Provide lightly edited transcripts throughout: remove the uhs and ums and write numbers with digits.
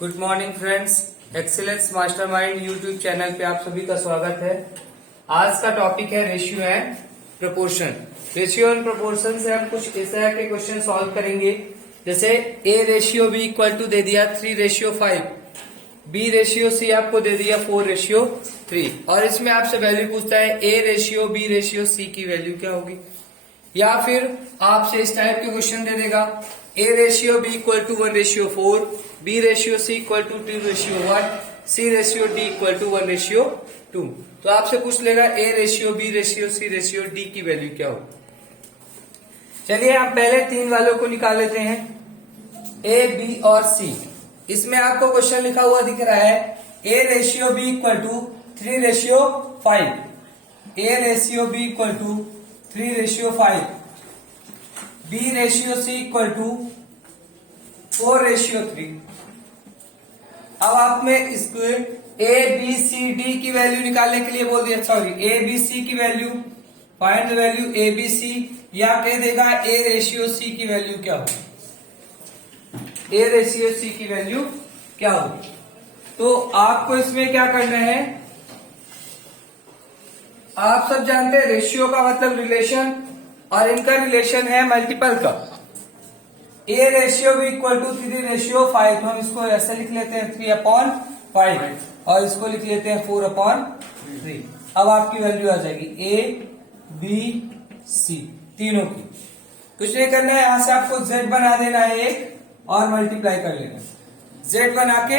Good morning friends, excellence mastermind YouTube channel पे आप सभी का स्वागत है। आज का टॉपिक है ratio and proportion. Ratio and proportion से हम कुछ इस तरह के क्वेश्चन सॉल्व करेंगे, जैसे A ratio B equal to दे दिया 3:5, बी रेशियो सी आपको दे दिया 4:3 और इसमें आपसे वैल्यू पूछता है A ratio B ratio C की वैल्यू क्या होगी। या फिर आपसे इस टाइप के क्वेश्चन दे देगा A ratio B equal to 1:4, B ratio C equal to 2:1, C ratio D equal to 1:2। तो आपसे पूछ लेगा A ratio B ratio C ratio D की वैल्यू क्या हो। चलिए हम पहले तीन वालों को निकाल लेते हैं, ए बी और सी। इसमें आपको क्वेश्चन लिखा हुआ दिख रहा है A ratio B equal to 3:5, A ratio B equal to 3:5, B ratio C equal to 4:3। अब आप में इसको ए बी सी डी की वैल्यू निकालने के लिए बोल दिया, सॉरी ए बी सी की value, find the value A B C, या कह देगा ए रेशियो सी की वैल्यू क्या होगी, ए रेशियो सी की वैल्यू क्या होगी। तो आपको इसमें क्या करना है, आप सब जानते हैं रेशियो का मतलब रिलेशन, और इनका रिलेशन है मल्टीपल का। ए रेशियो भी इक्वल टू 3:5, तो हम इसको ऐसे लिख लेते हैं 3/5 और इसको लिख लेते हैं 4/3। अब आपकी वैल्यू आ जाएगी ए बी सी तीनों की। कुछ नहीं करना है, यहां से आपको z बना देना है एक और मल्टीप्लाई कर लेना है, z बना के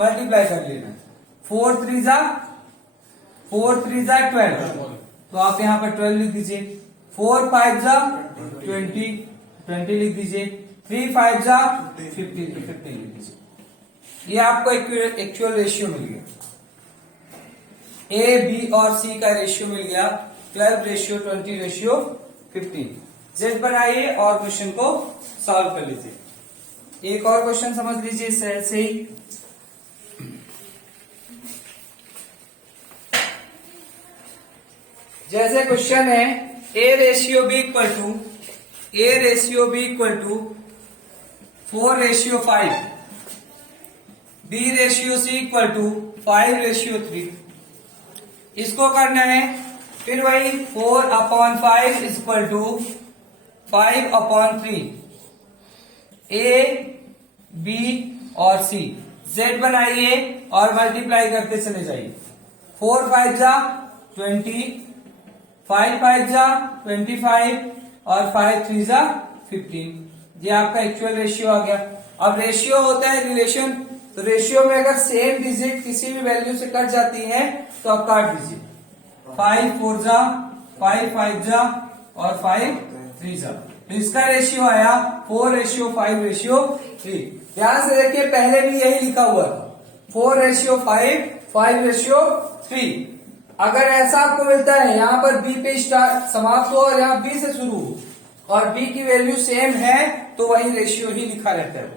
मल्टीप्लाई कर लेना है। 4 3 जा 12, तो आप यहाँ पर 12 लिख दीजिए। 4 5 जा 20 लिख दीजिए। 3 5 जा 15, तो 15 लिख दीजिए। ये आपको एक्चुअल रेशियो मिल गया, ए बी और सी का रेशियो मिल गया 12:20:15। जेड बनाइए और क्वेश्चन को सॉल्व कर लीजिए। एक और क्वेश्चन समझ लीजिए से ही, जैसे क्वेश्चन है A ratio B equal to 4:5, B ratio C equal to 5:3। इसको करना है फिर वही 4/5 इक्वल टू 5/3, ए बी और सी। जेड बनाइए और मल्टीप्लाई करते चले जाइए। 4 5 जा 20, 5 5 जा 25 और 5 3 जा 15। ये आपका एक्चुअल रेशियो आ गया। अब रेशियो होता है रिलेशन, तो रेशियो में अगर सेम डिजिट किसी भी वैल्यू से कट जाती है तो आप काट दीजिए। 5 4 जा 5 5 जा और 5 3 जा, तो इसका रेशियो आया 4:5:3। ध्यान से देखिए पहले भी यही लिखा हुआ था 4:5 5:3। अगर ऐसा आपको मिलता है यहाँ पर बी पे स्टार्ट समाप्त हो और यहाँ बी से शुरू हो और बी की वैल्यू सेम है तो वही रेशियो ही लिखा रहता है।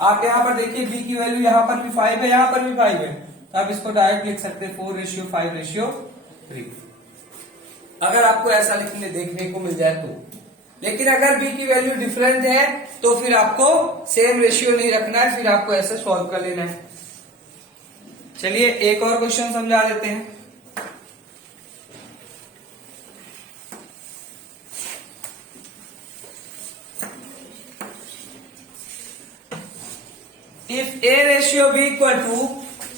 आप यहाँ पर देखिए बी की वैल्यू यहाँ पर भी 5 है, यहाँ पर भी 5 है, तो आप इसको डायरेक्ट लिख सकते हैं 4:5:3 अगर आपको ऐसा लिखने देखने को मिल जाए तो। लेकिन अगर बी की वैल्यू डिफरेंट है तो फिर आपको सेम रेशियो नहीं रखना है, फिर आपको ऐसे सॉल्व कर लेना है। चलिए एक और क्वेश्चन समझा देते हैं। If A ratio B equal to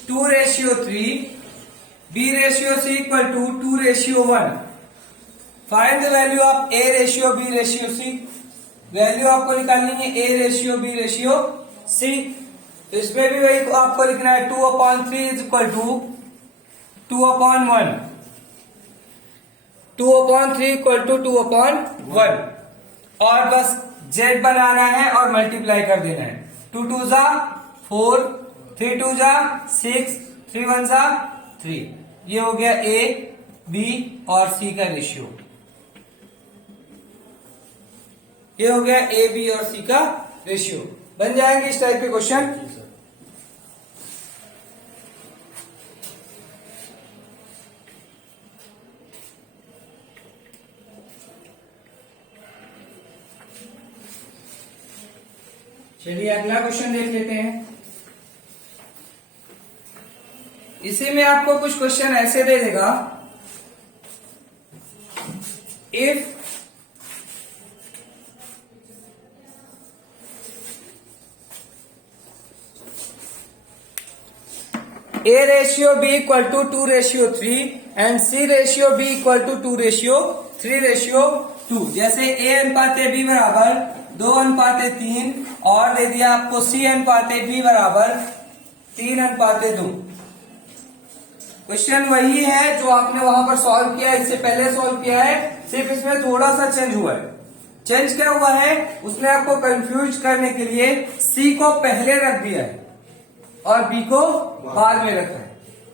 2:3, B ratio C equal to 2:1, find the value of A ratio B ratio C। Value आपको निकालनी है A ratio B ratio C। तो इसमें भी वही आपको लिखना है 2/3 is equal to 2/1, 2/3 equal to 2/1 और बस Z बनाना है और मल्टीप्लाई कर देना है। 2 2 जा 4, 3 2 जा 6, 3 1 जा 3। ये हो गया ए बी और सी का रेशियो, ये हो गया ए बी और सी का रेशियो। बन जाएंगे इस टाइप के क्वेश्चन। चलिए अगला क्वेश्चन देख लेते हैं। इसी में आपको कुछ क्वेश्चन ऐसे दे देगा, if A ratio B equal to 2 ratio 3 and C ratio B equal to 2 ratio 3 ratio 2। जैसे A अनुपात B बराबर 2 अनुपात 3 और दे दिया आपको C अनुपात B बराबर 3 अनुपात 2। क्वेश्चन वही है जो आपने वहां पर सॉल्व किया है, इससे पहले सॉल्व किया है, सिर्फ इसमें थोड़ा सा चेंज हुआ है। चेंज क्या हुआ है, उसने आपको कंफ्यूज करने के लिए C को पहले रख दिया है और B को बाद में रखा है।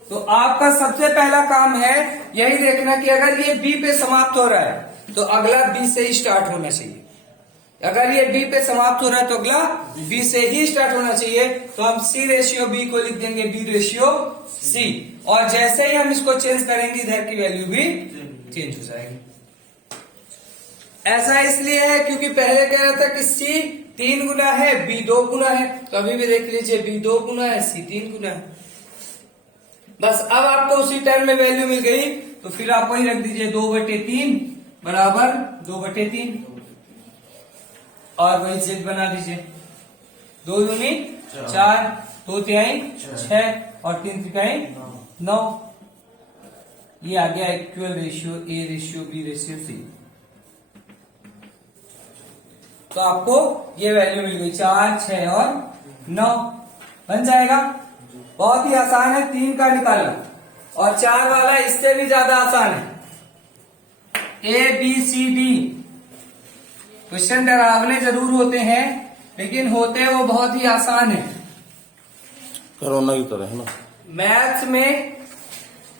तो आपका सबसे पहला काम है यही देखना कि अगर ये B पे समाप्त हो रहा है तो अगला B से ही स्टार्ट होना चाहिए। अगर ये B पे समाप्त हो रहा है तो अगला B से ही स्टार्ट होना चाहिए। तो हम C रेशियो B को लिख देंगे B रेशियो C, और जैसे ही हम इसको चेंज करेंगे इधर की वैल्यू भी चेंज हो जाएगी। ऐसा इसलिए है क्योंकि पहले कह रहा था कि C 3 गुना है, B 2 गुना है, तो अभी भी देख लीजिए B 2 गुना है, C 3 गुना है। बस अब आपको उसी टर्म में वैल्यू मिल गई तो फिर आप वही रख दीजिए 2/3 बराबर 2/3 और वही Z बना दीजिए। 2 दूनी 4, 2 तिहाई 6 और 3 तिहाई 9। ये आ गया equal ratio A ratio B ratio C। तो आपको ये वैल्यू मिल गई 4, 6 और 9 बन जाएगा। बहुत ही आसान है 3 का निकालना, और 4 वाला इससे भी ज्यादा आसान है। A B C D question डरावने जरूर होते हैं लेकिन होते वो बहुत ही आसान है, कोरोना की तरह है ना।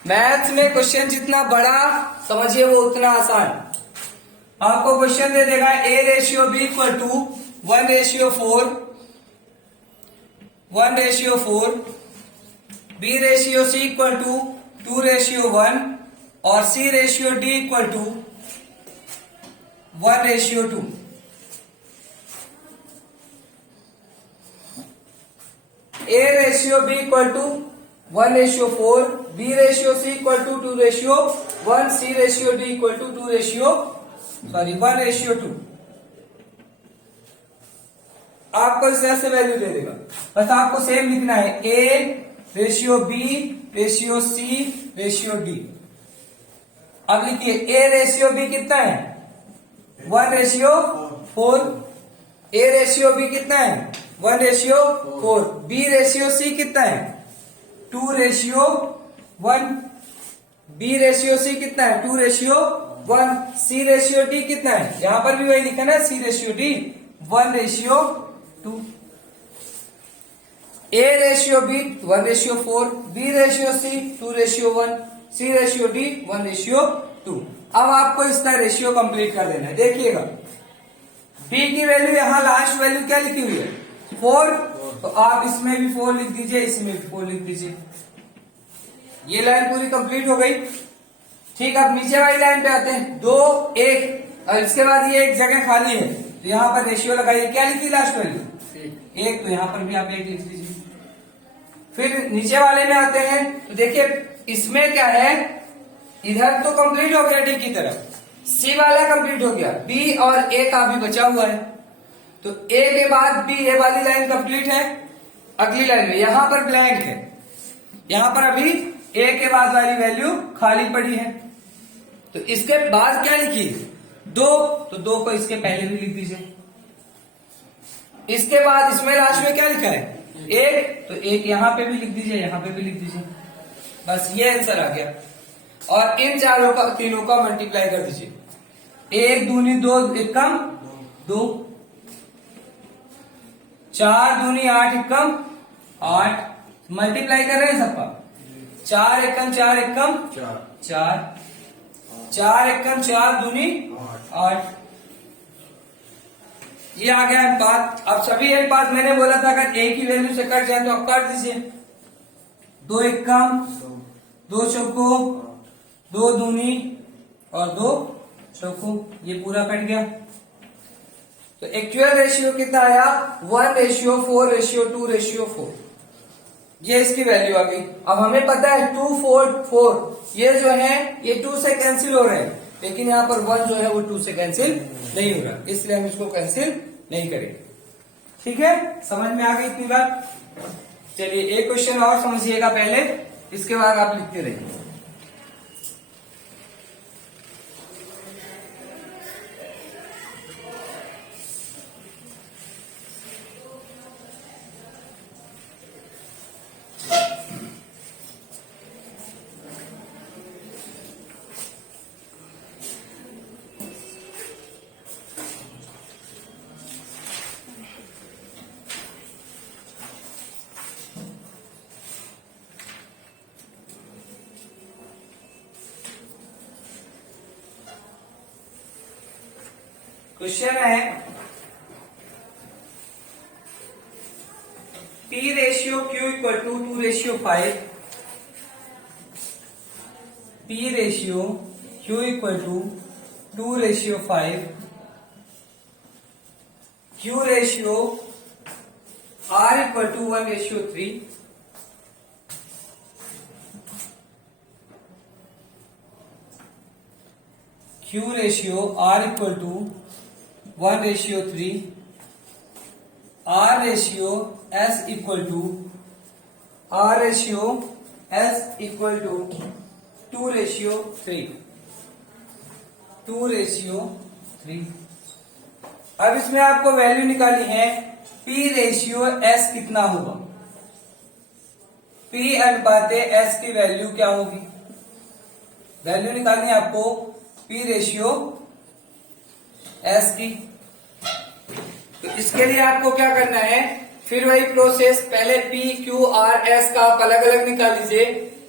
मैथ्स में क्वेश्चन जितना बड़ा समझिए वो उतना आसान। आपको क्वेश्चन दे देगा A ratio B equal to 1:4, 1:4, B ratio C equal to 2:1 और C ratio D equal to 1:2। A ratio B equal to 1:4, B ratio C equal to 2:1, C ratio D equal to 1:2। आपको इस तरह से value दे देगा, बस आपको same लिखना है A ratio B ratio C ratio D। अब लिखिए A रेशियो B कितना है 1:4, A रेशियो B कितना है 1:4, B रेशियो C कितना है 2:1, B रेशियो C कितना है 2:1, C रेशियो D कितना है, यहां पर भी वही लिखा ना C ratio D 1:2, A ratio B 1:4, B ratio C 2:1, C ratio D 1:2। अब आपको इसका रेशियो कंप्लीट कर देना है। देखिएगा B की वैल्यू यहां लास्ट वैल्यू क्या लिखी हुई है 4, तो आप इसमें भी 4 लिख दीजिए, इसमें भी 4 लिख दीजिए। ये लाइन पूरी कंप्लीट हो गई। ठीक, अब नीचे वाली लाइन पे आते हैं 2, 1 और इसके बाद ये एक जगह खाली है तो यहाँ पर रेशियो लगाइए। क्या लिखी लास्ट वैल्यू 1, तो यहाँ पर भी आप 1 लिख दीजिए। फिर नीचे वाले में आते हैं तो देखिए इसमें क्या है, इधर तो कंप्लीट हो गया D की तरफ, C वाला कंप्लीट हो गया, B और A का भी बचा हुआ है। तो A के बाद B, ये वाली लाइन कंप्लीट है। अगली लाइन में यहां पर ब्लैंक है, यहां पर अभी A के बाद वाली वैल्यू खाली पड़ी है। तो इसके बाद क्या लिखी 2, तो 2 को इसके पहले भी लिख दीजिए। इसके बाद इसमें लास्ट में क्या लिखा है 1, तो 1 यहां पे भी लिख दीजिए, यहां पे भी लिख दीजिए। बस ये आंसर आ गया। और इन तीनों का मल्टीप्लाई कर दीजिए। 1 दूनी 2, 1 कम 2, 4 दूनी 8, 1 कम 8, मल्टीप्लाई कर रहे हैं सबका। 4 1 कम 4, 1 कम 4, 4 1 कम 4 दूनी 8। ये आ गया अनुपात। अब सभी अनुपात मैंने बोला था अगर A की वैल्यू से कट जाए तो आप काट दीजिए। 2 1 कम 2 चौको, 2 दूनी और 2 चौको, ये पूरा कट गया। तो एक्चुअल रेशियो कितना आया 1:4:2:4। ये इसकी वैल्यू आ गई। अब हमें पता है 2 4 4 ये जो है ये 2 से कैंसिल हो रहे हैं, लेकिन यहाँ पर 1 जो है वो 2 से कैंसिल नहीं हो रहा, इसलिए हम इसको कैंसिल नहीं करेंगे। ठीक है, समझ में आ गई इतनी बात। चलिए एक क्वेश्चन और समझिएगा पहले, इसके बाद आप लिखते रहिए। क्वेश्चन है P ratio Q equal to 2:5, P ratio Q equal to 2:5, Q ratio R equal to 1:3, Q ratio R equal to 1:3, R ratio S equal to 2:3, 2:3। अब इसमें आपको वैल्यू निकालनी है P रेशियो S कितना होगा। P अनुपाते S की value क्या होगी, वैल्यू निकालनी है आपको P रेशियो S की। तो इसके लिए आपको क्या करना है, फिर वही प्रोसेस, पहले P Q R S का आप अलग अलग निकाल लीजिए।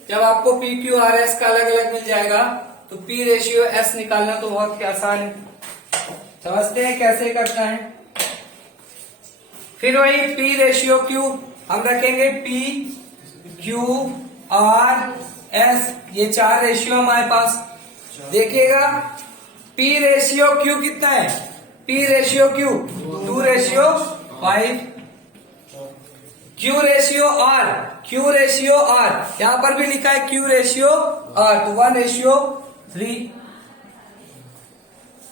जब आपको P Q R S का अलग अलग मिल जाएगा तो P रेशियो S निकालना तो बहुत ही आसान है, समझते हैं कैसे करना है। फिर वही P रेशियो Q हम रखेंगे, P Q R S, ये 4 रेशियो हमारे पास। देखिएगा P रेशियो Q कितना है, P ratio Q 2:5, Q ratio R, यहां पर भी लिखा है Q रेशियो R तो 1:3,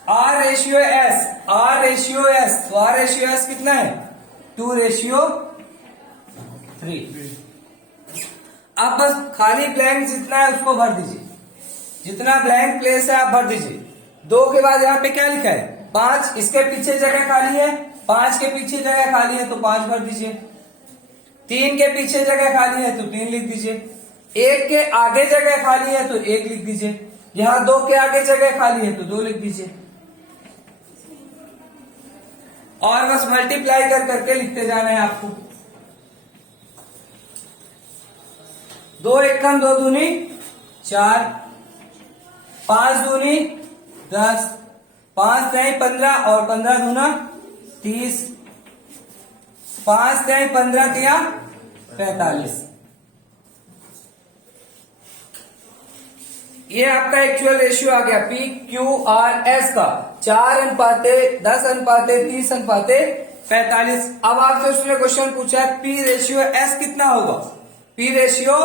R रेशियो S, तो R रेशियो S कितना है 2:3। अब बस खाली ब्लैंक जितना है उसको भर दीजिए, जितना ब्लैंक प्लेस है आप भर दीजिए। 2 के बाद यहाँ पे क्या लिखा है 5, इसके पीछे जगह खाली है, 5 के पीछे जगह खाली है तो 5 भर दीजिए, 3 के पीछे जगह खाली है तो 3 लिख दीजिए, 1 के आगे जगह खाली है तो 1 लिख दीजिए, यहाँ 2 के आगे जगह खाली है तो 2 लिख दीजिए, और बस मल्टीप्लाई कर करके लिखते जाना है आपको। 2 एकम 2 दूनी 4, 5 दूनी 10, 5 नहीं 15 और 15 दूना 30, 5 नहीं 15 किया 45। ये आपका एक्चुअल रेशियो आ गया P Q R S का 4:10:30:45। अब आपसे उसने क्वेश्चन पूछा है P रेशियो S कितना होगा, P रेशियो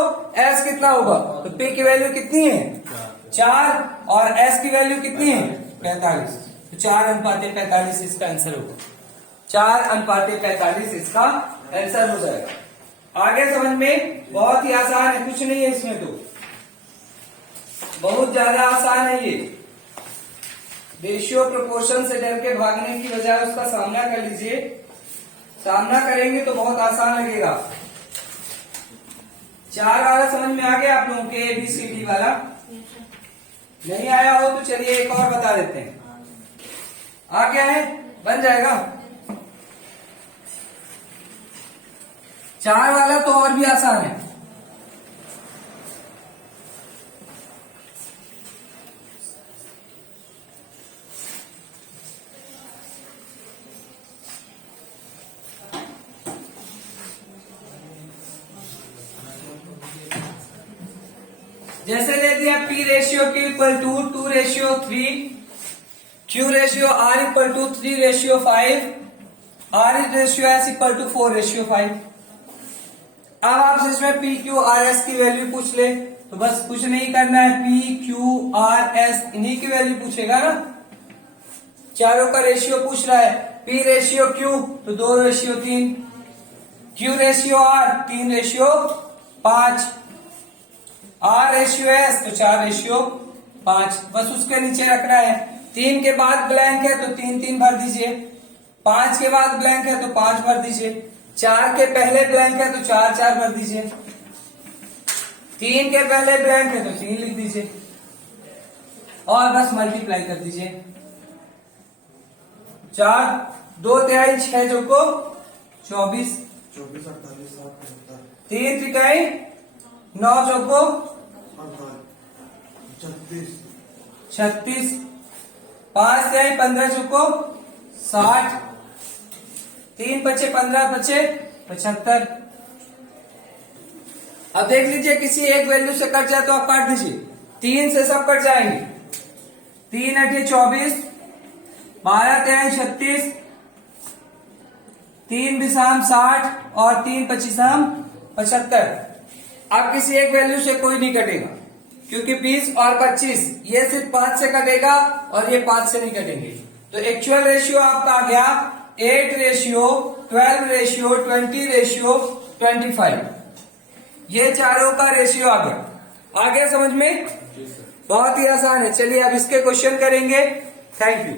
S कितना होगा, तो P की वैल्यू कितनी है 4 और S की वैल्यू कितनी है 45, तो 4:45 इसका आंसर होगा, 4:45 इसका आंसर हो जाएगा। आगे समझ में बहुत ही आसान है, कुछ नहीं है इसमें, तो बहुत ज्यादा आसान है ये। रेशियो प्रोपोर्शन से डर के भागने की बजाय उसका सामना कर लीजिए, सामना करेंगे तो बहुत आसान लगेगा। 4 वाला समझ में आ गया आप लोगों के, ABCD वाला नहीं आया हो तो चलिए एक और बता देते हैं। आ गया है, बन जाएगा। 4 वाला तो और भी आसान है। जैसे ले दिया P ratio Q equal to 2:3, Q ratio R equal to 3:5, R ratio S equal to 4:5। अब आपसे इसमें पी क्यू आर एस की वैल्यू पूछ ले तो बस कुछ नहीं करना है, पी क्यू आर एस इन्हीं की वैल्यू पूछेगा ना। चारों का रेशियो पूछ रहा है, पी रेशियो क्यू तो 2:3, Q ratio R 3:5, R ratio S तो 4:5। बस उसके नीचे रखना है। 3 के बाद ब्लैंक है तो 3 भर दीजिए, 5 के बाद ब्लैंक है तो 5 भर दीजिए, 4 के पहले ब्लैंक है तो 4 भर दीजिए, 3 के पहले ब्लैंक है तो 3 लिख दीजिए और बस मल्टीप्लाई कर दीजिए। 4 2 तिहाई 6 चौको 24, 3 तिहाई 9 चौको 36, 5 तिहाई 15 चौको 60, 3 पचे 15 पचे 75। अब देख लीजिए किसी एक वैल्यू से कट जाए तो आप काट दीजिए, 3 से सब कट जाएंगे, 3 8 24, 12 तिहाई 36, 3 बिसाम 60 और 3 पचीसाम 75। अब किसी एक वैल्यू से कोई नहीं कटेगा क्योंकि 20 और 25 ये सिर्फ 5 से कटेगा और ये 5 से नहीं कटेंगे। तो एक्चुअल रेशियो आपका आ गया 8:12:20:25। ये चारों का रेशियो आ गया। आ गया समझ में? बहुत ही आसान है। चलिए अब इसके क्वेश्चन करेंगे। Thank you.